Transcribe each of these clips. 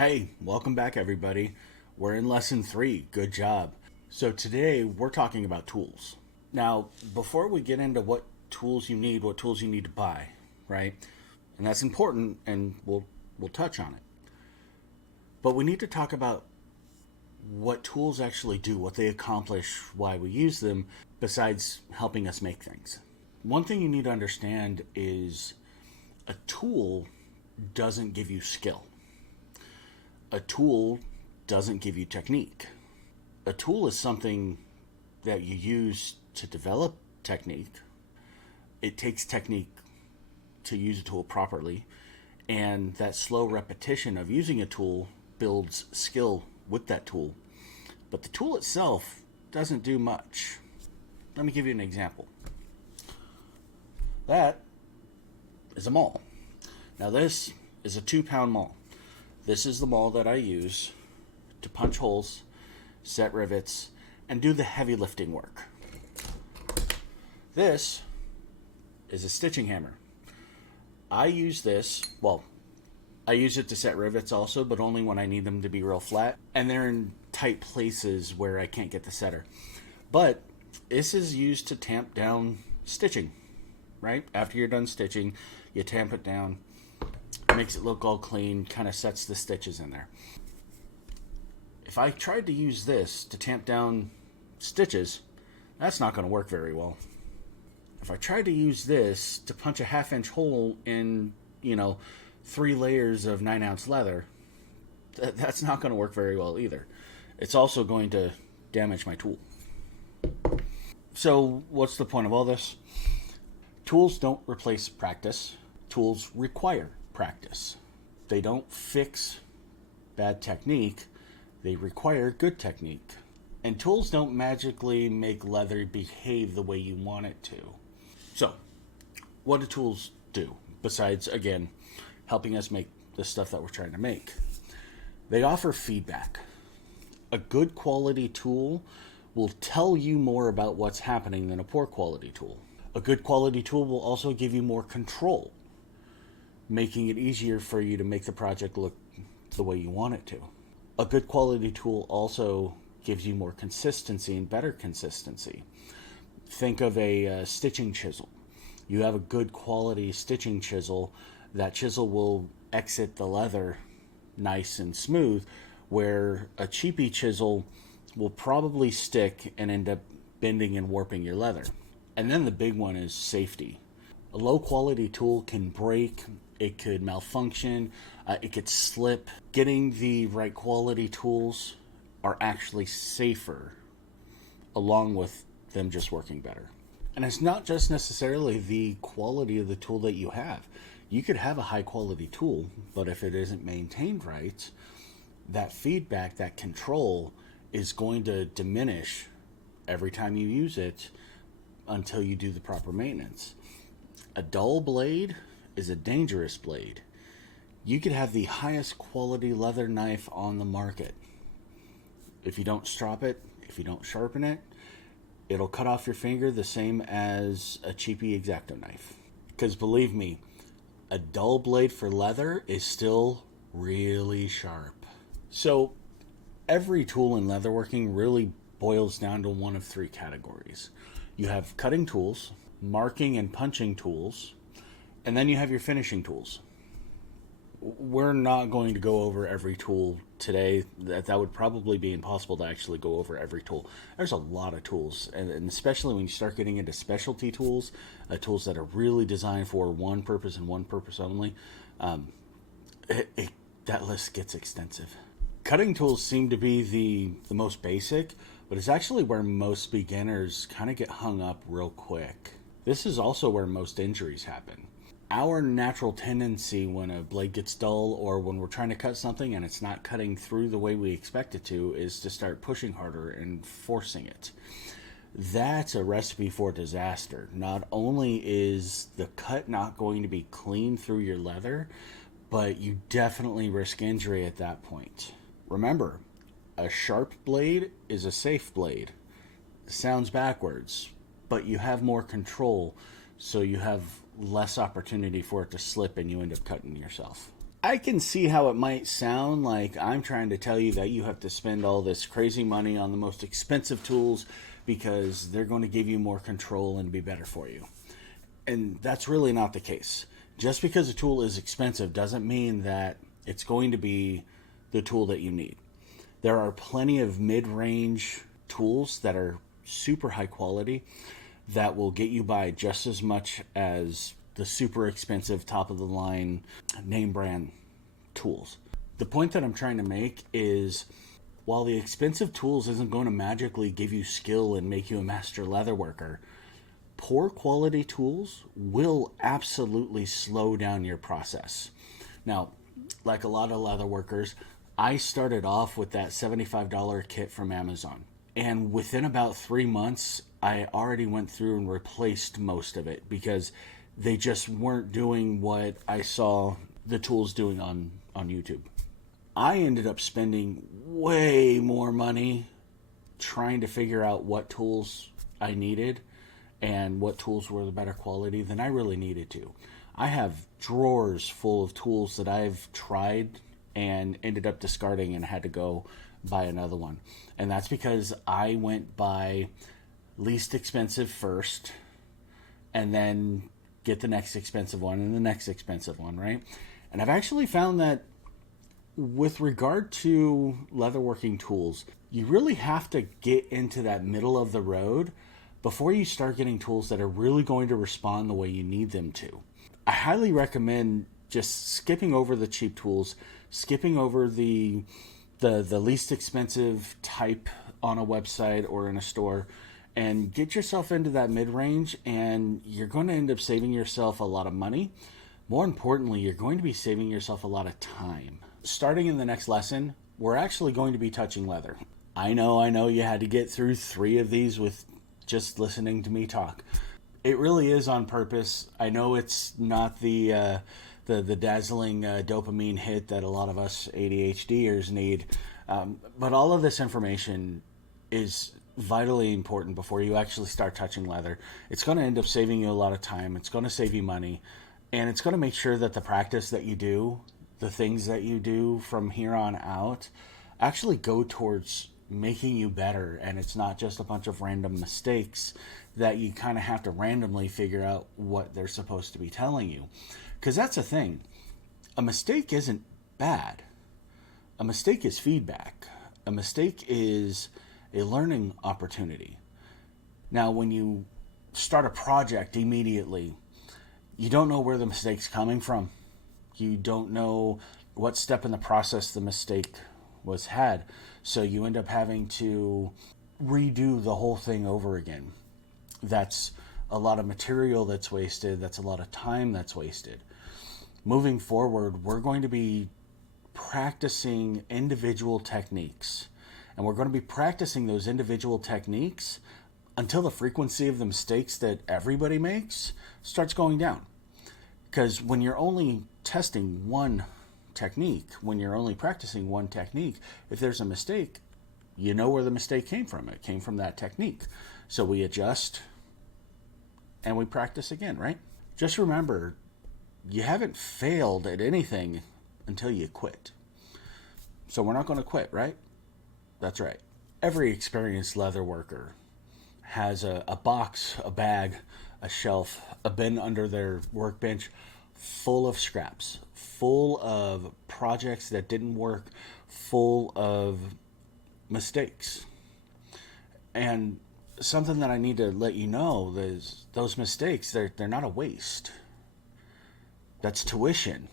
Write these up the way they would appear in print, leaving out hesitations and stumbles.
Hey, welcome back, everybody. We're in lesson 3. Good job. So, today we're talking about tools. Now, before we get into what tools you need, what tools you need to buy, right? And that's important, and we'll touch on it. But we need to talk about what tools actually do, what they accomplish, why we use them, besides helping us make things. One thing you need to understand is a tool doesn't give you skill. A tool doesn't give you technique. A tool is something that you use to develop technique. It takes technique to use a tool properly, and that slow repetition of using a tool builds skill with that tool. But the tool itself doesn't do much. Let me give you an example. That is a maul. Now, this is a 2-pound maul. This is the maul that I use to punch holes, set rivets, and do the heavy lifting work. This is a stitching hammer. I use this, I use it to set rivets also, but only when I need them to be real flat, and they're in tight places where I can't get the setter. But this is used to tamp down stitching, right? After you're done stitching, you tamp it down. Makes it look all clean, kind of sets the stitches in there. If I tried to use this to tamp down stitches, that's not going to work very well. If I tried to use this to punch a 1/2-inch hole in, 3 layers of 9-ounce leather, that's not going to work very well either. It's also going to damage my tool. So what's the point of all this? Tools don't replace practice. Tools require practice. They don't fix bad technique, they require good technique. And tools don't magically make leather behave the way you want it to. So, what do tools do besides, again, helping us make the stuff that we're trying to make? They offer feedback. A good quality tool will tell you more about what's happening than a poor quality tool. A good quality tool will also give you more control, making it easier for you to make the project look the way you want it to. A good quality tool also gives you more consistency and better consistency. Think of a stitching chisel. You have a good quality stitching chisel. That chisel will exit the leather nice and smooth, where a cheapy chisel will probably stick and end up bending and warping your leather. And then the big one is safety. A low quality tool can break, it could malfunction, it could slip. Getting the right quality tools are actually safer, along with them just working better. And it's not just necessarily the quality of the tool that you have. You could have a high quality tool, but if it isn't maintained right, that feedback, that control is going to diminish every time you use it until you do the proper maintenance. A dull blade is a dangerous blade. You could have the highest quality leather knife on the market. If you don't strop it, if you don't sharpen it, it'll cut off your finger the same as a cheapy X-Acto knife. Because believe me, a dull blade for leather is still really sharp. So every tool in leatherworking really boils down to one of 3 categories. You have cutting tools, marking and punching tools, and then you have your finishing tools. We're not going to go over every tool today. That would probably be impossible to actually go over every tool. There's a lot of tools, and especially when you start getting into specialty tools, tools that are really designed for one purpose and one purpose only, that list gets extensive. Cutting tools seem to be the most basic, but it's actually where most beginners kind of get hung up real quick. This is also where most injuries happen. Our natural tendency when a blade gets dull or when we're trying to cut something and it's not cutting through the way we expect it to is to start pushing harder and forcing it. That's a recipe for disaster. Not only is the cut not going to be clean through your leather, but you definitely risk injury at that point. Remember, a sharp blade is a safe blade. It sounds backwards, but you have more control, so you have less opportunity for it to slip and you end up cutting yourself. I can see how it might sound like I'm trying to tell you that you have to spend all this crazy money on the most expensive tools because they're going to give you more control and be better for you. And that's really not the case. Just because a tool is expensive doesn't mean that it's going to be the tool that you need. There are plenty of mid-range tools that are super high quality that will get you by just as much as the super expensive top of the line name brand tools. The point that I'm trying to make is while the expensive tools isn't going to magically give you skill and make you a master leather worker, poor quality tools will absolutely slow down your process. Now, like a lot of leather workers, I started off with that $75 kit from Amazon. And within about 3 months, I already went through and replaced most of it because they just weren't doing what I saw the tools doing on YouTube. I ended up spending way more money trying to figure out what tools I needed and what tools were the better quality than I really needed to. I have drawers full of tools that I've tried and ended up discarding and had to go buy another one. And that's because I went by least expensive first and then get the next expensive one and the next expensive one, right? And I've actually found that with regard to leatherworking tools, you really have to get into that middle of the road before you start getting tools that are really going to respond the way you need them to. I highly recommend just skipping over the cheap tools, skipping over the least expensive type on a website or in a store, and get yourself into that mid-range, and you're going to end up saving yourself a lot of money. More importantly, you're going to be saving yourself a lot of time. Starting in the next lesson, we're actually going to be touching leather. I know you had to get through 3 of these with just listening to me talk. It really is on purpose. I know it's not the dazzling dopamine hit that a lot of us ADHDers need, but all of this information is vitally important before you actually start touching leather. It's going to end up saving you a lot of time. It's going to save you money, and it's going to make sure that the practice that you do, the things that you do from here on out, actually go towards making you better, and it's not just a bunch of random mistakes that you kind of have to randomly figure out what they're supposed to be telling you. Because that's the thing. A mistake isn't bad. A mistake is feedback. A mistake is a learning opportunity. Now, when you start a project immediately, you don't know where the mistake's coming from. You don't know what step in the process the mistake was had. So you end up having to redo the whole thing over again. That's a lot of material that's wasted. That's a lot of time that's wasted. Moving forward, we're going to be practicing individual techniques. And we're going to be practicing those individual techniques until the frequency of the mistakes that everybody makes starts going down. Because when you're only testing one technique, when you're only practicing one technique, if there's a mistake, you know where the mistake came from. It came from that technique. So we adjust and we practice again, right? Just remember, you haven't failed at anything until you quit. So we're not going to quit, right? That's right. Every experienced leather worker has a box, a bag, a shelf, a bin under their workbench full of scraps, full of projects that didn't work, full of mistakes. And something that I need to let you know is those mistakes, they're not a waste. That's tuition.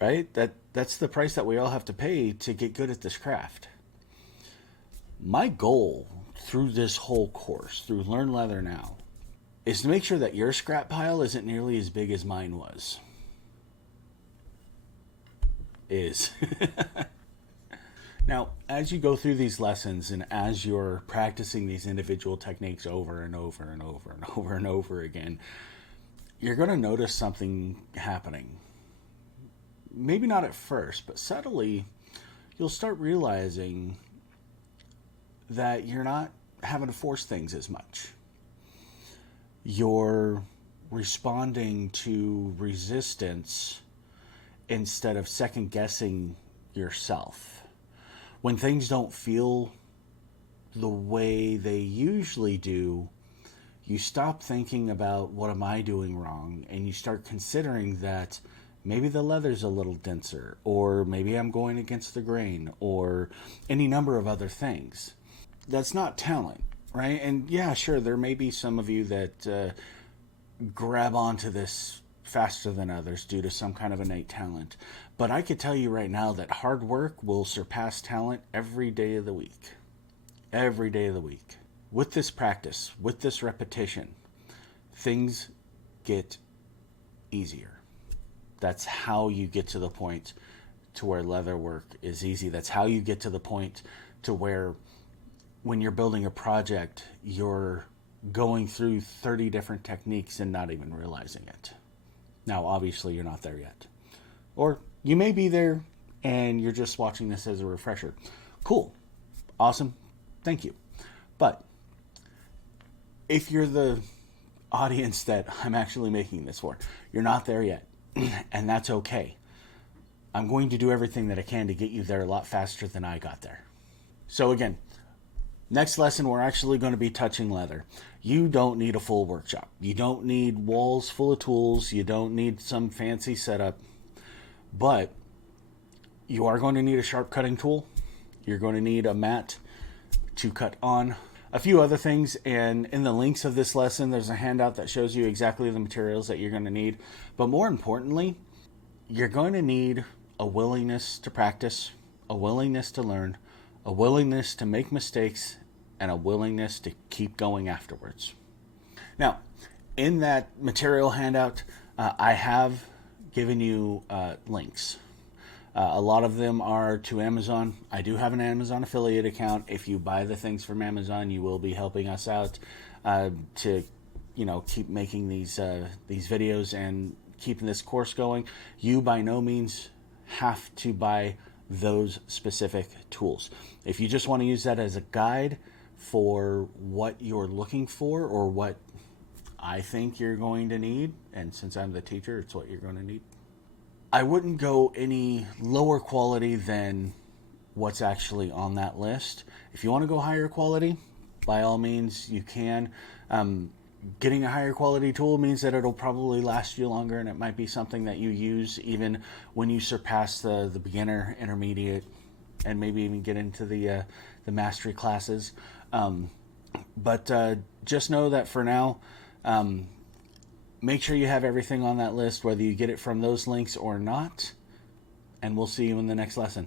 Right? That's the price that we all have to pay to get good at this craft. My goal through this whole course, through Learn Leather Now, is to make sure that your scrap pile isn't nearly as big as mine was. Now, as you go through these lessons and as you're practicing these individual techniques over and over and over and over and over again, you're going to notice something happening. Maybe not at first, but subtly, you'll start realizing that you're not having to force things as much. You're responding to resistance instead of second guessing yourself. When things don't feel the way they usually do, you stop thinking about what am I doing wrong, and you start considering that maybe the leather's a little denser, or maybe I'm going against the grain, or any number of other things. That's not talent, right? And yeah, sure, there may be some of you that grab onto this faster than others due to some kind of innate talent. But I could tell you right now that hard work will surpass talent every day of the week. Every day of the week. With this practice, with this repetition, things get easier. That's how you get to the point to where leather work is easy. That's how you get to the point to where when you're building a project, you're going through 30 different techniques and not even realizing it. Now, obviously, you're not there yet. Or you may be there and you're just watching this as a refresher. Cool. Awesome. Thank you. But if you're the audience that I'm actually making this for, you're not there yet. And that's okay. I'm going to do everything that I can to get you there a lot faster than I got there. So again, next lesson, we're actually going to be touching leather. You don't need a full workshop. You don't need walls full of tools. You don't need some fancy setup. But you are going to need a sharp cutting tool. You're going to need a mat to cut on. A few other things, and in the links of this lesson, there's a handout that shows you exactly the materials that you're going to need. But more importantly, you're going to need a willingness to practice, a willingness to learn, a willingness to make mistakes, and a willingness to keep going afterwards. Now, in that material handout, I have given you links. A lot of them are to Amazon. I do have an Amazon affiliate account. If you buy the things from Amazon, you will be helping us out to, keep making these videos and keeping this course going. You by no means have to buy those specific tools. If you just want to use that as a guide for what you're looking for or what I think you're going to need, and since I'm the teacher, it's what you're going to need. I wouldn't go any lower quality than what's actually on that list. If you want to go higher quality, by all means, you can. Getting a higher quality tool means that it'll probably last you longer, and it might be something that you use even when you surpass the beginner, intermediate, and maybe even get into the mastery classes. But just know that for now, make sure you have everything on that list, whether you get it from those links or not, and we'll see you in the next lesson.